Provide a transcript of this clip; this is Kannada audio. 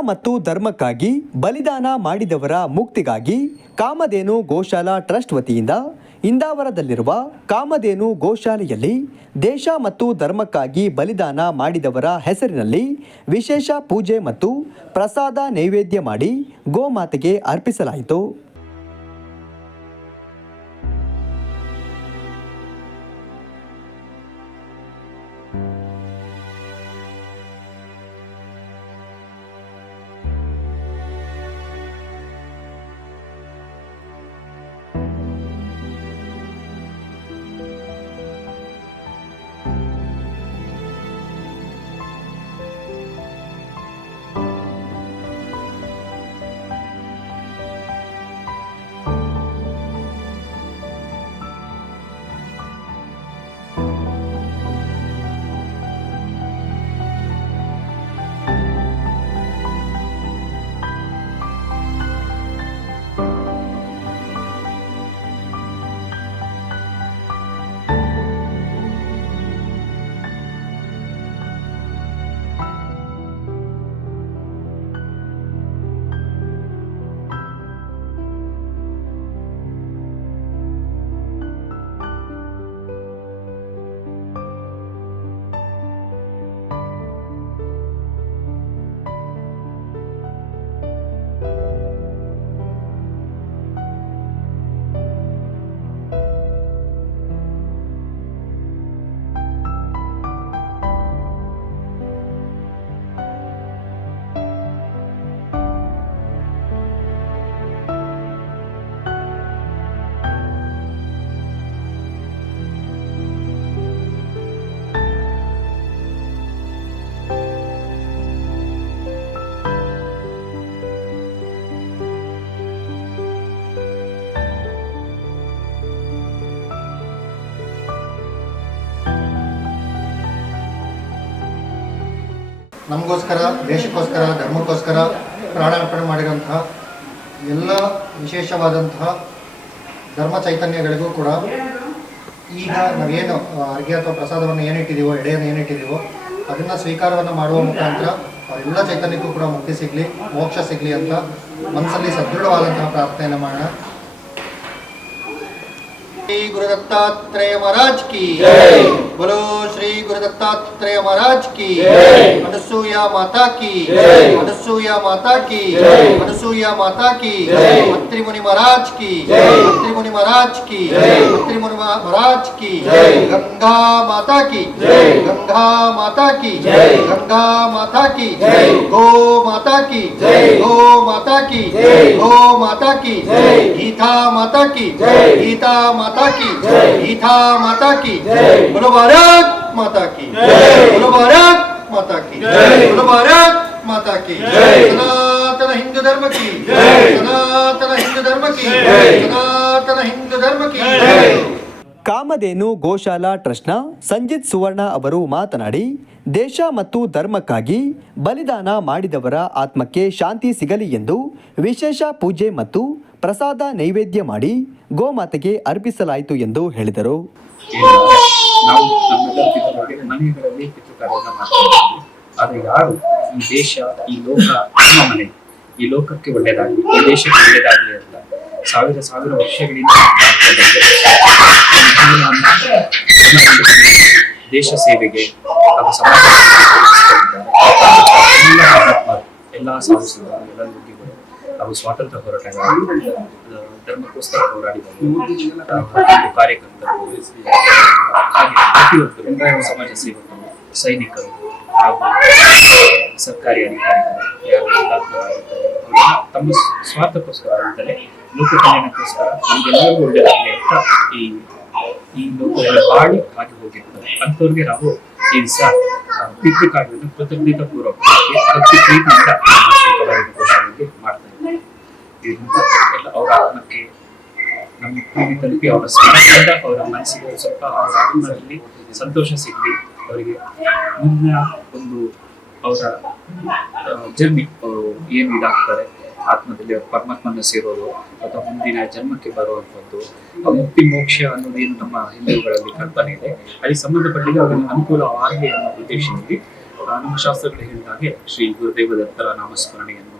ಮತ್ತು ಧರ್ಮಕ್ಕಾಗಿ ಬಲಿದಾನ ಮಾಡಿದವರ ಮುಕ್ತಿಗಾಗಿ ಕಾಮಧೇನು ಗೋಶಾಲಾ ಟ್ರಸ್ಟ್ ವತಿಯಿಂದ ಇಂದಾವರದಲ್ಲಿರುವ ಕಾಮಧೇನು ಗೋಶಾಲೆಯಲ್ಲಿ ದೇಶ ಮತ್ತು ಧರ್ಮಕ್ಕಾಗಿ ಬಲಿದಾನ ಮಾಡಿದವರ ಹೆಸರಿನಲ್ಲಿ ವಿಶೇಷ ಪೂಜೆ ಮತ್ತು ಪ್ರಸಾದ ನೈವೇದ್ಯ ಮಾಡಿ ಗೋಮಾತೆಗೆ ಅರ್ಪಿಸಲಾಯಿತು. ನಮಗೋಸ್ಕರ ದೇಶಕ್ಕೋಸ್ಕರ ಧರ್ಮಕ್ಕೋಸ್ಕರ ಪ್ರಾಣಾರ್ಪಣೆ ಮಾಡಿರುವಂತಹ ಎಲ್ಲ ವಿಶೇಷವಾದಂತಹ ಧರ್ಮ ಚೈತನ್ಯಗಳಿಗೂ ಕೂಡ ಈಗ ನಾವೇನು ಅರ್ಗೆ ಅಥವಾ ಪ್ರಸಾದವನ್ನು ಏನಿಟ್ಟಿದ್ದೀವೋ ಎಡೆಯನ್ನು ಏನಿಟ್ಟಿದ್ದೀವೋ ಅದನ್ನು ಸ್ವೀಕಾರವನ್ನು ಮಾಡುವ ಮುಖಾಂತರ ಅವರೆಲ್ಲ ಚೈತನ್ಯಕ್ಕೂ ಕೂಡ ಮುಕ್ತಿ ಸಿಗಲಿ ಮೋಕ್ಷ ಸಿಗಲಿ ಅಂತ ಮನಸ್ಸಲ್ಲಿ ಸದೃಢವಾದಂತಹ ಪ್ರಾರ್ಥನೆಯನ್ನು ಮಾಡೋಣ. ಶ್ರೀ ಗುರುದತ್ತಾತ್ರೇಯ ಮಹಾರಾಜ್ ಕೀ बोलो श्री गुरु दत्तात्रेय महाराज की अनसुया माता की अनसुया माता की अनसुया माता की अत्रि मुनि महाराज की अत्रि मुनि महाराज की अत्रि मुनि महाराज की गंगा माता की गंगा माता की गंगा माता की गो माता की गो माता की गो माता की गीता माता की गीता माता की गीता माता की बोलो भारत माता की बोलो भारत माता की बोलो भारत माता की सनातन हिंदू धर्म की सनातन हिंदू धर्म की सनातन हिंदू धर्म की ಕಾಮಧೇನು ಗೋಶಾಲಾ ಟ್ರಸ್ಟ್ನ ಸಂಜಿತ್ ಸುವರ್ಣ ಅವರು ಮಾತನಾಡಿ ದೇಶ ಮತ್ತು ಧರ್ಮಕ್ಕಾಗಿ ಬಲಿದಾನ ಮಾಡಿದವರ ಆತ್ಮಕ್ಕೆ ಶಾಂತಿ ಸಿಗಲಿ ಎಂದು ವಿಶೇಷ ಪೂಜೆ ಮತ್ತು ಪ್ರಸಾದ ನೈವೇದ್ಯ ಮಾಡಿ ಗೋಮಾತೆಗೆ ಅರ್ಪಿಸಲಾಯಿತು ಎಂದು ಹೇಳಿದರು ಏನು ನಾವು ನಮ್ಮೆಲ್ಲರ ಮನೆಗಳಲ್ಲಿ ಪಿತೃಕಾರ್ಯವನ್ನು ಮಾಡ್ತೀವಿ. ಆದ್ರೆ ಯಾರು ಈ ದೇಶ, ಈ ಲೋಕ, ನಮ್ಮ ಮನೆ, ಈ ಲೋಕಕ್ಕೆ ಒಳ್ಳೇದಾಗಲಿ, ಈ ದೇಶಕ್ಕೆ ಒಳ್ಳೇದಾಗಲಿ ಅಂತ ಸಾವಿರ ಸಾವಿರ ವರ್ಷಗಳಿಂದ ದೇಶ ಸೇವೆಗೆ ಹಾಗೂ ಸಮಾಜ ಎಲ್ಲ ಸಾಧಿಸಿದ್ದಾರೆ ಎಲ್ಲ ಹಾಗೂ ಸ್ವಾತಂತ್ರ್ಯ ಹೋರಾಟಗಾರರು ಧರ್ಮಕ್ಕೋಸ್ಕರ ಹೋರಾಡಿದವರು ಕಾರ್ಯಕರ್ತರು ಪ್ರತಿಯೊಬ್ಬರು ಸಮಾಜ ಸೇವಕರು ಸೈನಿಕರು ಹಾಗೂ ಸರ್ಕಾರಿ ಅಧಿಕಾರಿಗಳು ಯಾರು ತಮ್ಮ ಸ್ವಾರ್ಥಕ್ಕೋಸ್ಕರ ಅಂತಲೇ ಲೋಕ ಕಲ್ಯಾಣಕ್ಕೋಸ್ಕರ ನಮಗೆಲ್ಲರಿಗೂ ಒಳ್ಳೆಯದಾಗಲಿ ಅಂತ ಈ ಈ ಲೋಕದಲ್ಲಿ ಬಾಳಿ ಆಗಿ ಹೋಗಿರ್ತಾರೆ ಅಂಥವ್ರಿಗೆ ನಾವು ಈ ದಿವಸ ಪಿತೃ ಕಾರ್ಯವನ್ನು ಕೃತಜ್ಞತಾ ಪೂರ್ವಕವಾಗಿ ಭಕ್ತಿ ಪ್ರೀತಿಯಿಂದ ನಮ್ಮ ಶ್ರೀ ಕಲಾವಿದ ಘೋಷಣೆಗೆ ಮಾಡ್ತಾ ಇದ್ದೀವಿ ಇದರಿಂದ ಅವರ ಆತ್ಮಕ್ಕೆ ನಮ್ಮ ಪ್ರೀತಿ ತಲುಪಿ ಅವರ ಸ್ಮರಣೆಯಿಂದ ಅವರ ಮನಸ್ಸಿಗೆ ಸ್ವಲ್ಪ ಅವರ ಆತ್ಮದಲ್ಲಿ ಸಂತೋಷ ಸಿಗಲಿ ಅವರಿಗೆ ಮುಂದಿನ ಒಂದು ಅವರ ಜರ್ನಿ ಅವರು ಏನು ಇದಾಗ್ತಾರೆ ಆತ್ಮದಲ್ಲಿ ಅವ್ರ ಪರಮಾತ್ಮನ ಸೇರೋದು ಅಥವಾ ಮುಂದಿನ ಜನ್ಮಕ್ಕೆ ಬರುವಂಥದ್ದು ಮುಕ್ತಿ ಮೋಕ್ಷ ಅನ್ನೋದೇನು ನಮ್ಮ ಹಿಂದೂಗಳಲ್ಲಿ ಕಲ್ಪನೆ ಇದೆ ಅಲ್ಲಿ ಸಂಬಂಧಪಟ್ಟಿದ್ದು ಅವರಿಗೆ ಅನುಕೂಲವಾಗಲಿ ಅನ್ನೋ ಉದ್ದೇಶದಲ್ಲಿ ನಮ್ಮ ಶಾಸ್ತ್ರಗಳು ಹೇಳಿದ ಹಾಗೆ ಶ್ರೀ ಗುರುದೇವ ದತ್ತರ ನಾಮಸ್ಮರಣೆಯನ್ನು